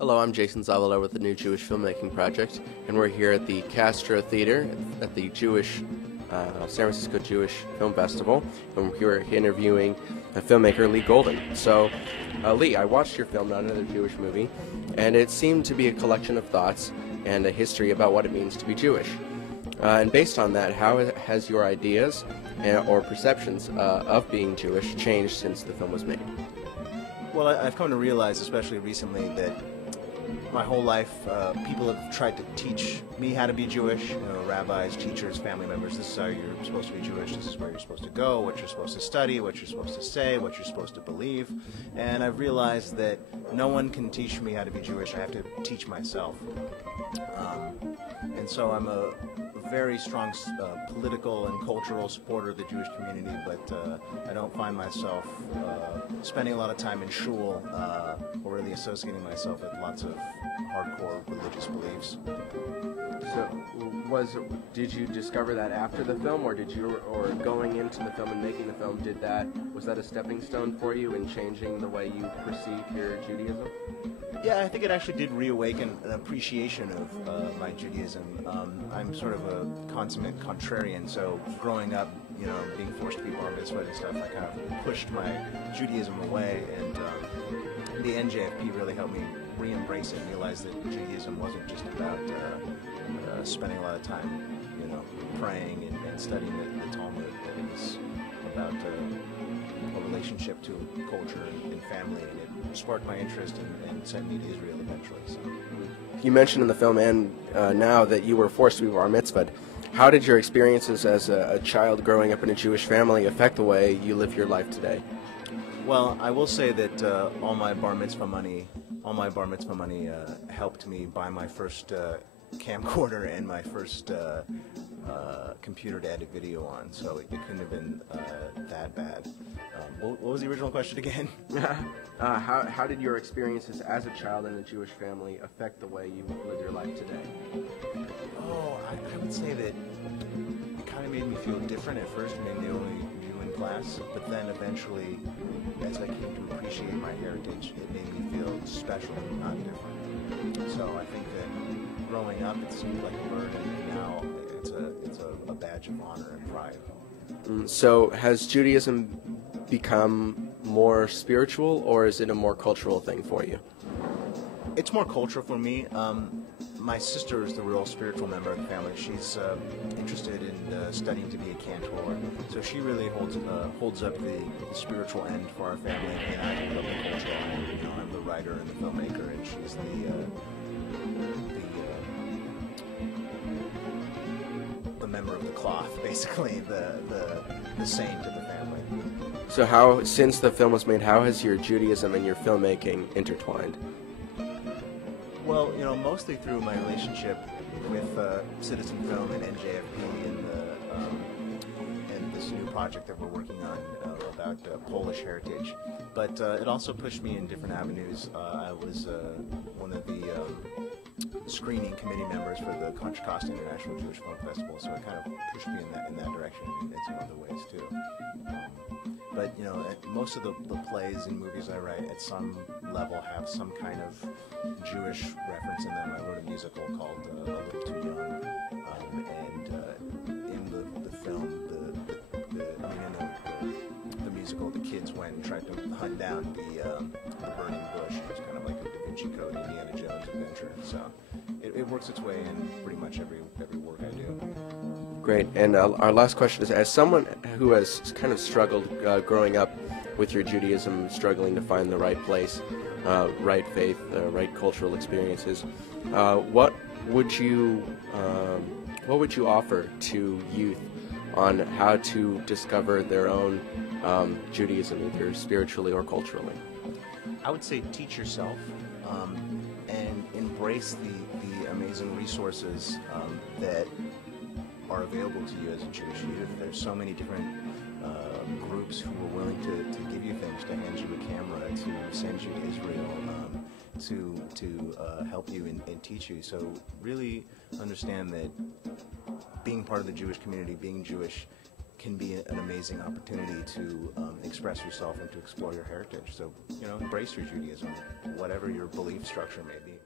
Hello, I'm Jason Zavala with the New Jewish Filmmaking Project, and we're here at the Castro Theater at the San Francisco Jewish Film Festival, and we're interviewing filmmaker Lee Goldin. So, Lee, I watched your film, Not Another Jewish Movie, and it seemed to be a collection of thoughts and a history about what it means to be Jewish. And based on that, how has your ideas or perceptions of being Jewish changed since the film was made? Well, I've come to realize, especially recently, that my whole life, people have tried to teach me how to be Jewish. Rabbis, teachers, family members. This is how you're supposed to be Jewish. This is where you're supposed to go, what you're supposed to study, what you're supposed to say, what you're supposed to believe. And I've realized that no one can teach me how to be Jewish. I have to teach myself. And so I'm a very strong political and cultural supporter of the Jewish community, but I don't find myself spending a lot of time in shul or really associating myself with lots of hardcore religious beliefs. So, did you discover that after the film, or going into the film and making the film, was that a stepping stone for you in changing the way you perceive your Judaism? Yeah, I think it actually did reawaken an appreciation of my Judaism. I'm sort of a consummate contrarian, so growing up, being forced to be bar mitzvah and stuff, I kind of pushed my Judaism away, and the NJFP really helped me re-embrace it and realize that Judaism wasn't just about spending a lot of time, praying and studying the Talmud, that it was about a relationship to culture and family, and it sparked my interest and sent me to Israel eventually. So. You mentioned in the film and now that you were forced to be bar mitzvahed. How did your experiences as a child growing up in a Jewish family affect the way you live your life today? Well, I will say that all my bar mitzvah money helped me buy my first camcorder and my first computer to edit video on, so it couldn't have been that bad. What was the original question again? How did your experiences as a child in a Jewish family affect the way you live your life today? Oh, I would say that it kind of made me feel different at first, being the only Jew in class, but then eventually, as I came to appreciate my heritage, it made me feel special and not different. So I think that growing up, it seemed like a burden, and now it's a badge of honor and pride. So has Judaism become more spiritual, or is it a more cultural thing for you? It's more cultural for me. My sister is the real spiritual member of the family. She's interested in studying to be a cantor, so she really holds up the spiritual end for our family, and I hold up the cultural end. I'm the writer and the filmmaker, and she's the member of the cloth, basically, the saint of the family. So since the film was made, how has your Judaism and your filmmaking intertwined? Well, mostly through my relationship with Citizen Film and NJFP and this new project that we're working on about Polish heritage. But it also pushed me in different avenues. I was one of the screening committee members for the Contra Costa International Jewish Film Festival, so it kind of pushed me in that direction in some other ways too. But most of the plays and movies I write at some level have some kind of Jewish reference in them. I wrote a musical called A Little Too Young, and in the film, the musical, the kids went and tried to hunt down the burning bush. It was kind of like a Da Vinci Code, Indiana Jones adventure. So it works its way in pretty much every work I do. Great. And our last question is, as someone who has kind of struggled growing up with your Judaism, struggling to find the right place, right faith, right cultural experiences, what would you offer to youth on how to discover their own Judaism, either spiritually or culturally? I would say teach yourself and embrace the amazing resources that are available to you as a Jewish youth. There's so many different groups who are willing to give you things, to hand you a camera, to send you to Israel, to help you and teach you. So really understand that being part of the Jewish community, being Jewish, can be an amazing opportunity to express yourself and to explore your heritage. So, embrace your Judaism, whatever your belief structure may be.